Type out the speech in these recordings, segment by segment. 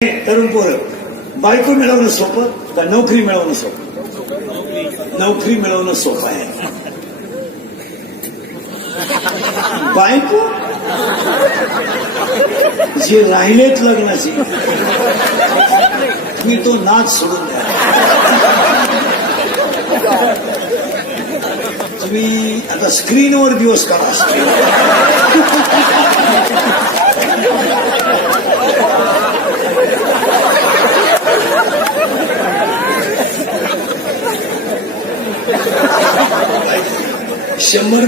तरुण पोरं बायको मिळवणं सोपं का नोकरी मिळवणं सोपं? नोकरी मिळवणं सोपं आहे. बायको जे राहिलेत लग्नाचे तुम्ही तो नाच सोडून द्या. तुम्ही आता स्क्रीनवर दिवस काढा. शंभर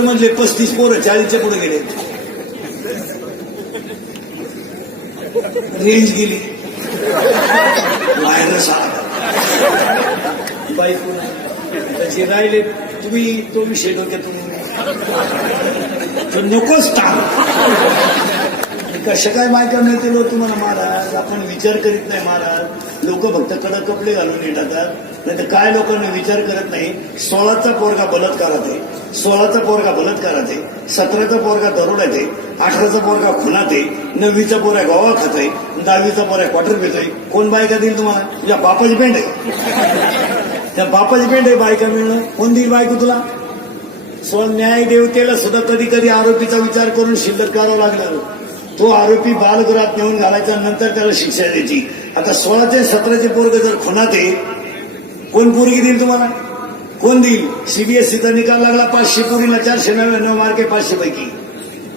मधले 35 पोरं 40च्या पुढे गेले. रेंज गेली, व्हायरस आला, बायको त्याचे राहिले. तुम्ही तो विषय डोक्यातून नकोच टाळ. कशा काय बायका मिळते लोक तुम्हाला महाराज? आपण विचार करीत नाही महाराज. लोक फक्त कडक कपडे घालून येतात. नाही तर काय लोकांनी विचार करत नाही. 16चा पोरगा बलात्कारात आहे, 16चा पोरगा बलात्कारात आहे, 17चा पोरगा दरोड्यात आहे, 18चा पोरगा खुनात आहे, 9वीचा पोरगा गोवा खात आहे, 10वीचा पोरगा क्वार्टर पितोय. कोण बायका देईल तुम्हाला? तुझ्या बापाची पेंट आहे, त्या बापाची पेंट आहे बायका मिळणं. कोण देईल बायको तुला? न्याय देवतेला सुद्धा कधी कधी आरोपीचा विचार करून शिल्लक करावं लागलं. तो आरोपी बालगृहात नेऊन घालायचा, नंतर त्याला शिक्षा द्यायची. आता 16चे 17चे पोरग जर खुनात आहे, कोण पोरगी देईल तुम्हाला? कोण देईल? सीबीएसईचा निकाल लागला 500 पोरीला 499 मार्क आहे 500 पैकी.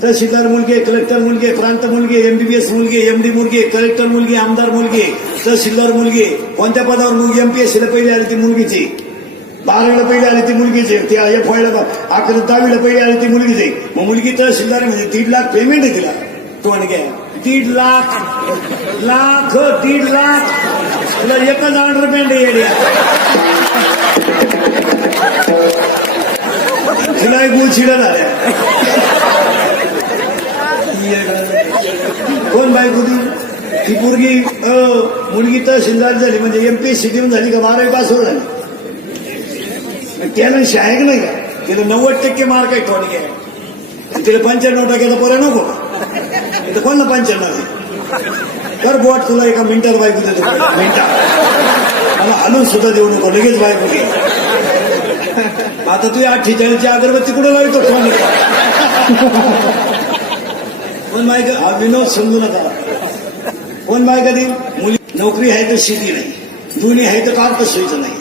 तहसीलदार मुलगी, कलेक्टर मुलगी, प्रांत मुलगी, एमबीबीएस मुलगी, एमडी मुलगी, कलेक्टर मुलगी, आमदार मुलगी, तहसीलदार मुलगी. कोणत्या पदावर मुलगी? एमपीएससीला पहिली आली ती मुलगीची, 12वीला पहिली आली ती मुलगीची, त्या एफवायला 10वीला पहिली आली ती मुलगीची. मग मुलगी तहसीलदार म्हणजे 1.5 लाख पेमेंट आहे तिला. तो आणि काय 1.5 लाख 1.5 लाख तुला एकच ऑर्डर पेंट आहे. तुला एक गुलशिडा झाल्या. कोण बायको ती पोरगी? मुलगी तहसीलदार झाली म्हणजे एमपीएससी देऊन झाली का 12वी पासवर झाली? त्याला शाळेक नाही का? तिला 90% मार्क आहे. कोण घ्या तिला 95% पोरं नको का? इथं कोण 95 कर बोट. तुला एका मिनिटात बायको देतो. मिनिटा मला हलून सुद्धा देऊ नको, लगेच बायको घे. आता तू 48ची अगरबत्ती कुठे लावतो? कोण बायका? हा विनोद समजू नका. कोण बायका देईल? मुली नोकरी आहे तर शेती नाही, दोन्ही आहे तर कार तर सोयीचं नाही.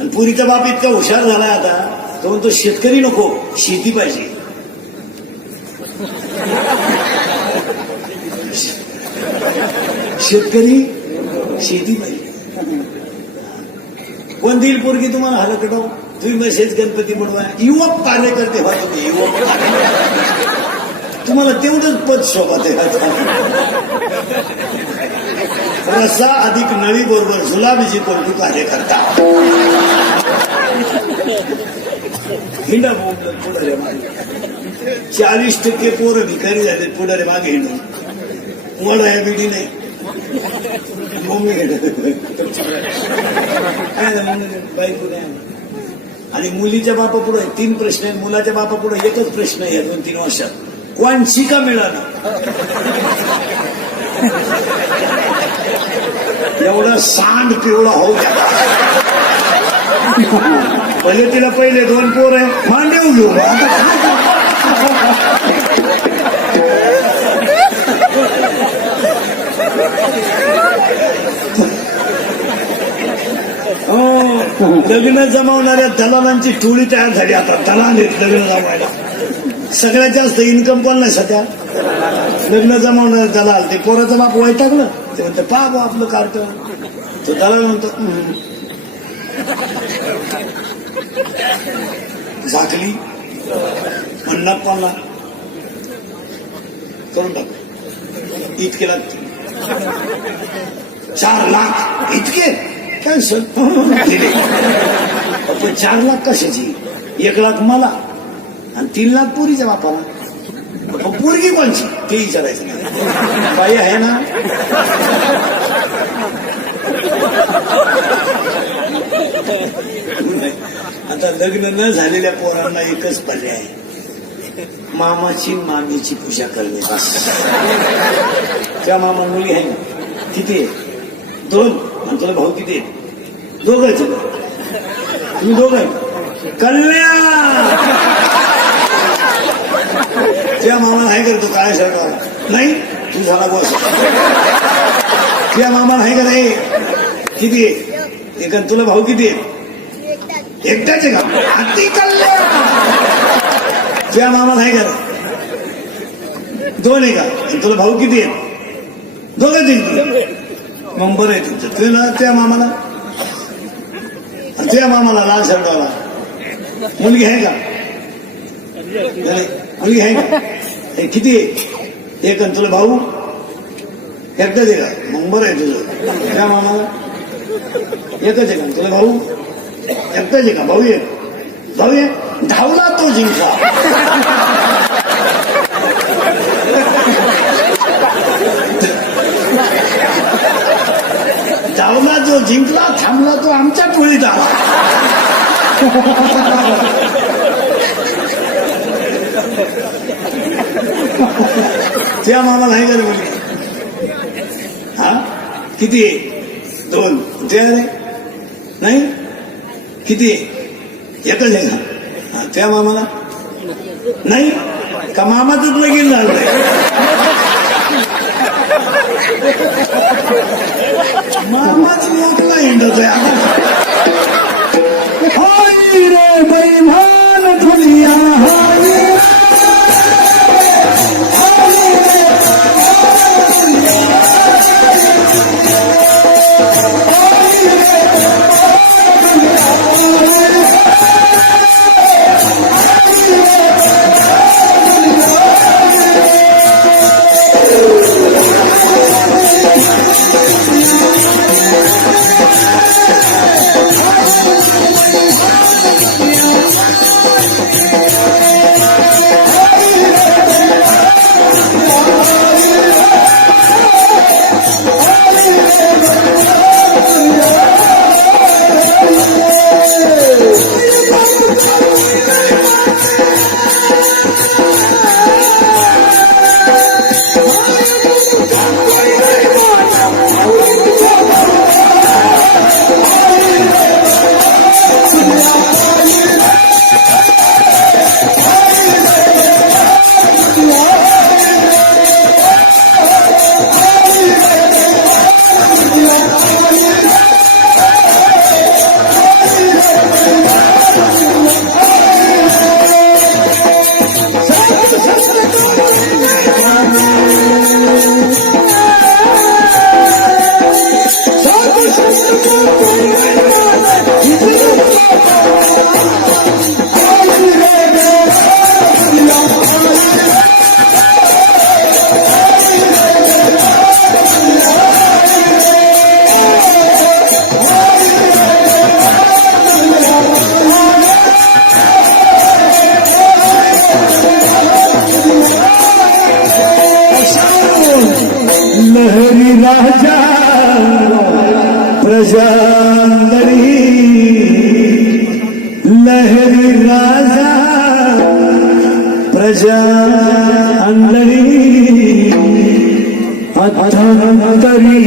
आणि पुरीचा बाप इतका हुशार झालाय आता, तो म्हणतो शेतकरी नको, शेती पाहिजे. शेतकरी शेती पाहिजे. कोण देईल पोरगी तुम्हाला? हलकटाव. तुम्ही मेसेज गणपती बनवा, युवक कार्यकर्ते व्हा तुम्ही. युवक तुम्हाला तेवढंच पद शोभत आहे. रसा अधिक नळी बरोबर जुलाबीची कोणती कार्यकर्ता. हिंडा बोंबलं पुढारे मागे. 40% पोरं भिकारी झाले पुढारे मागे हिंडून. वडा या बिडी नाही मम्मी बायको नाही. आणि मुलीच्या बापा पुढे 3 प्रश्न आहेत, मुलाच्या बापा पुढे एकच प्रश्न आहे 2-3 वर्षात. कोण शिका मिळाला? एवढा सांड पिवळा होऊ द्या. भले तिला पहिले 2 पोर आहे, मांडेव घेऊ. लग्न जमावणाऱ्या दलालांची टोळी तयार झाली. आता दलाल लग्न जमावायला. सगळ्यात जास्त इन्कम कोण नाही सध्या? लग्न जमावणारे दलाल. ते पोराचं बाप वैतागलं, ते म्हणते पहा बा आपलं कार्ट. तो दलाल म्हणतो झाकली 50 करून टाक. इतके लागते 4 लाख इतके कॅन्सल दिले. पण 4 लाख कशाची? 1 लाख मला आणि 3 लाख पुरीच्या बापाला. पोरगी कोणची ते विचारायचं नाही. बाई आहे ना? आता लग्न न झालेल्या पोरांना एकच पर्याय, मामाची मामीची पूजा करणे बस. त्या मामा मुली आहे ना किती आहे? 2. आणि तुला भाऊ किती आहे? 2च. तुम्ही 2 कल्याण. त्या मामाला आहे का तू काय शर्ट नाही तू झाला बस. त्या मामाला आहे का नाही? किती आहे? एक. तुला भाऊ किती आहे? एकटाच आहे का? अति कल्याण. त्या मामाला आहे का? 2 आहे का? तुला भाऊ किती आहेत? 2च आहे. मग बरं आहे तुमचं. तुला त्या मामाला लाल शर्टवाला मुलगी आहे का? मुलगी आहे का? किती आहे? एक. तुला भाऊ एकटाच आहे का? मग बरं आहे तुझं. त्या मामाला एकच आहे का? तुला भाऊ एकटाच आहे का? भाऊ आहे. धावला तो जिंकला. धावला जो जिंकला, थांबला तो आमच्या टोळीत आला. त्या मामाला आहे का रे मुली? हा किती आहे? 2. त्या नाही किती आहे? एकच आहे का? त्या मामाला नाही का? मामाचंच लगीन झालं नाही. मामाच मोठला हिंडत आहे. हाय रे बैमान दुनिया हाय. प्रजांदरी लहरी राजा प्रजा अंदरी अथंतरी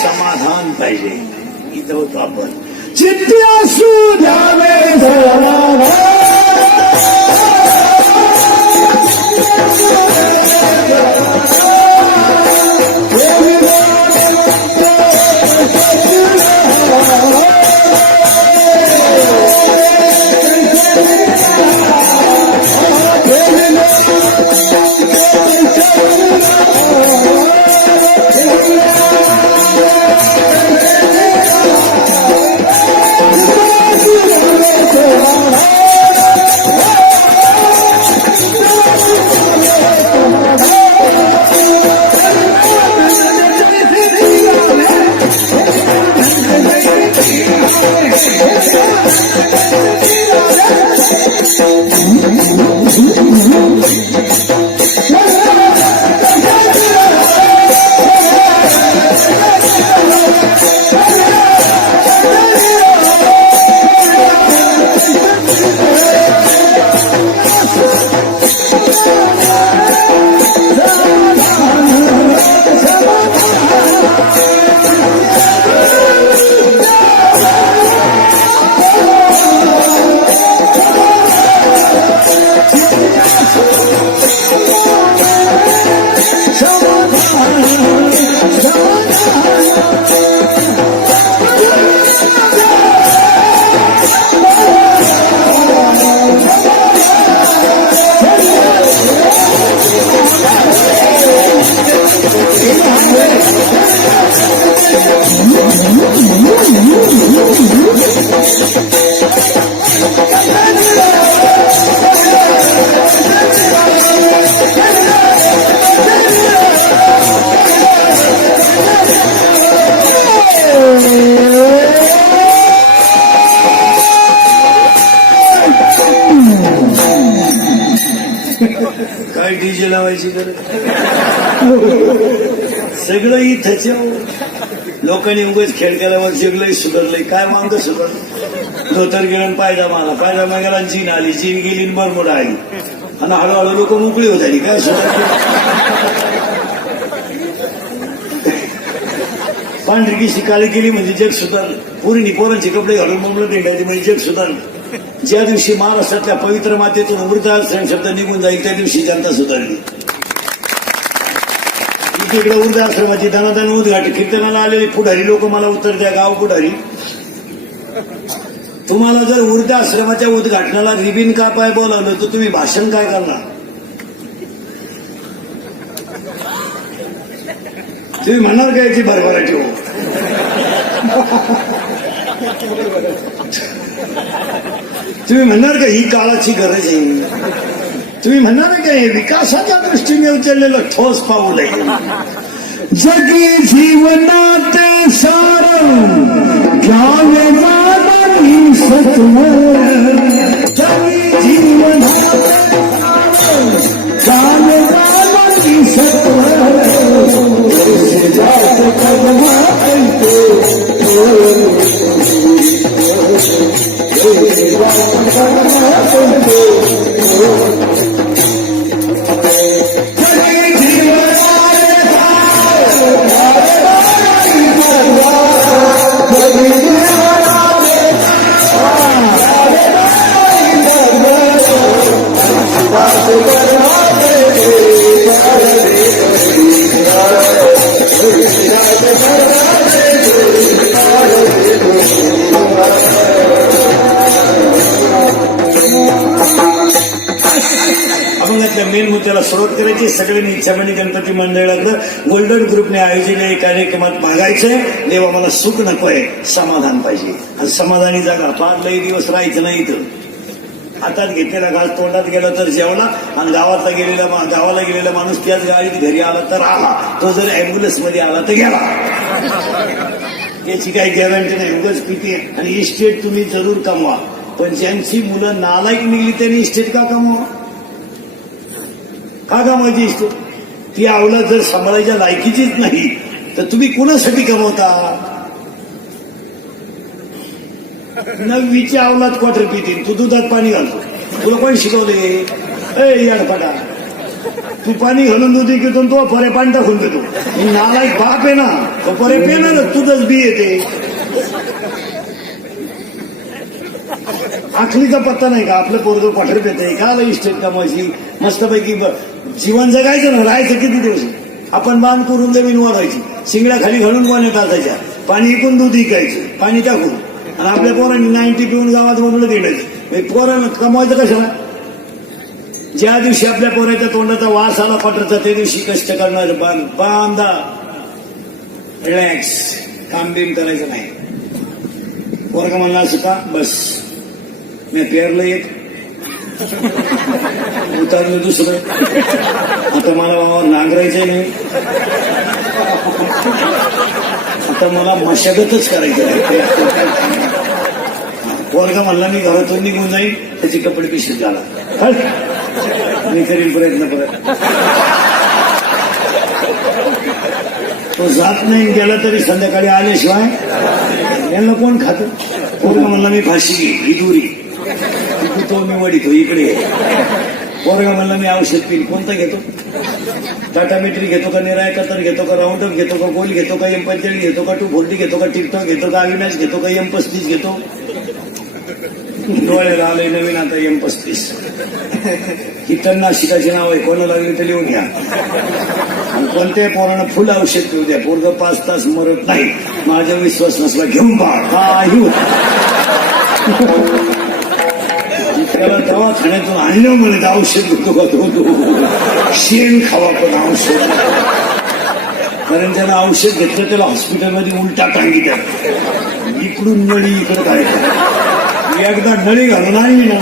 समाधान पाहिजे. इथं होतो आपण. चित्ती असू द्यावे समाधान. काय डीजे लावायची गरज. सगळं इथंच लोकांनी उगाच खेळ केल्यावर सगळं सुधारलंय. काय मागतं सुधारलं. धोतर गेलं पायजामा गेला जीन आली, जीन गेली बरमुडा आली आणि हळूहळू लोक मोकळी होत आली. काय पांढरी किशी काळी केली म्हणजे जग सुधारलं. पुरीनी पोरांचे कपडे घालून मुंबईत निघायचे म्हणजे जग सुधारलं. ज्या दिवशी महाराष्ट्रातल्या पवित्र मातेतून वृद्धाश्रम शब्द निघून जाईल त्या दिवशी जनता सुधारली. इकडे वृद्धाश्रमाची दनादन उद्घाटन कीर्तनाला आलेले पुढारी लोक मला उत्तर द्या. गाव पुढारी, तुम्हाला जर वृद्धाश्रमाच्या उद्घाटनाला रिबिन कापाय बोलावलं तर तुम्ही भाषण काय करणार? तुम्ही म्हणणार काय याची भरभराटी हो. तुम्ही म्हणणार का ही काळाची गरज आहे? तुम्ही म्हणणार का हे विकासाच्या दृष्टीने उचललेलं ठोस पाऊल आहे? जगी जीवनात सारं घ्यावे मानवी सत्व. जगी जीवनात घ्यावे मानवी सत्व. जात कदमा मेन मुद्द्याला सुरुवात करायची. सगळ्यांनी इच्छामणी गणपती मंडळाकडं गोल्डन ग्रुपने आयोजलेल्या कार्यक्रमात मागायचंय. देवा मला सुख नकोय, समाधान पाहिजे. आणि समाधानी जागा फार लई दिवस राहायचं नाही. इथं हातात घेतलेला घास तोंडात गेला तर जेवला आणि गावाला गेलेला माणूस त्याच गाडीत घरी आला तर आला. तो जर अँब्युलन्स मध्ये आला तर गेला. याची काही गॅरंटी नाही. उगाच किती आणि इस्टेट तुम्ही जरूर कमवा, पण ज्यांची मुलं नालायक निघली त्यांनी इस्टेट का कमवा? का कामाची इष्ट? ती अवलाद जर सांभाळायच्या लायकीचीच नाही तर तुम्ही कुणासाठी कमवता? 9वीची अवलाद क्वार्टर पितील, तू दुधात पाणी घालतो. तुला कोण शिकवले? याडपाटा, तू पाणी घालून दूध घेतो, तो परे पाणी टाकून देतो. नालायक बाप आहे ना, तो परे पेणार, तुझंच बी येते. आखलीचा पत्ता नाही का? आपलं पोरग क्वार्टर पेते का? इस्टेट कमायची मस्तपैकी जीवन जगायचं ना, राहायचं किती दिवस? आपण बांध करून जमीन वाढवायची, शिंगड्या खाली घालून पाणी टाकायच्या, पाणी इकून दूध इकायचं, पाणी टाकून, आणि आपल्या पोरांनी 90 पिऊन गावात मोडलं देण्याचं. पोरांना कमवायचं कशाला? ज्या दिवशी आपल्या पोराच्या तोंडाचा वास आला क्वार्टरचा, त्या दिवशी कष्ट करणार. बांधा, रिलॅक्स, काम बिम करायचं नाही. पोरगा म्हणला असं का? बस मी पेरलं एक, उतारलं दुसरं, आता मला वावर नांगरायचंय नाही, आता मला मशागतच करायचं आहे. पोरगा म्हणला मी घरातून निघून जाईल, त्याचे कपडे पिशवीत झाला, मी करीन प्रयत्न परत. तो जात नाही, गेला तरी संध्याकाळी आल्याशिवाय यांना कोण खात? पोरगा म्हणला मी फाशी घे, ही दुरी तो मी वडीतो इकडे. पोरगा म्हणला मी औषध पिल, कोणतं घेतो? टाटा मेट्री घेतो का, निराय कतर घेतो का, राऊंडअप घेतो का, गोल घेतो का, M45 घेतो का, 240 घेतो का, टिकटॉक घेतो का, अविनाश घेतो का, M35 घेतो? डोळ्याला आलंय नवीन आता M35. ही तणनाशकाची नाव आहे, कोणाला लागली तर लिहून घ्या. कोणत्याही पोरानं फुल औषध पिऊ द्या, पोरग 5 तास मरत नाही. माझा विश्वास नसला घेऊन बा, काही होत. त्याला दवाखान्यातून आणलं म्हणे, औषध घेतो का तो? शेण खावा पण औषध, कारण त्याला औषध घेतलं त्याला हॉस्पिटलमध्ये उलटा टांगी द्या, इकडून नळी इकडं काय. एकदा नळी घालून आणली ना,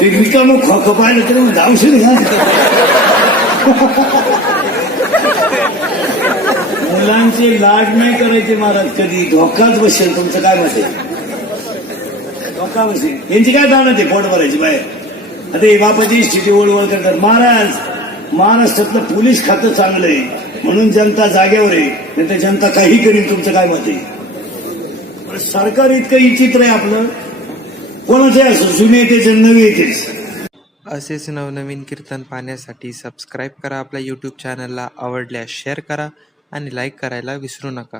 ते रिकामं खोकं पाहिलं तरी म्हणजे औषध घ्या. मुलांचे लाड नाही करायचे महाराज कधी, धोकाच बसेल. तुमचं काय मत आहे? धोका बसेल. यांची काय जाणं ते पोट भरायची बाहेर. आता हे बापाची स्थिती ओळवळ करतात. महाराज, महाराष्ट्रातलं पोलीस खातं चांगलं आहे म्हणून जनता जागेवर आहे, नाही तर जनता काही करीन. तुमचं काय मत आहे? सरकार इतकं विचित्र आहे आपलं, कोणाचे असं जुने येतेच नवे येतेच. असेच नवनवीन कीर्तन पाहण्यासाठी सबस्क्राईब करा आपल्या यूट्यूब चॅनलला. आवडल्यास शेअर करा आणि लाईक करायला विसरू नका.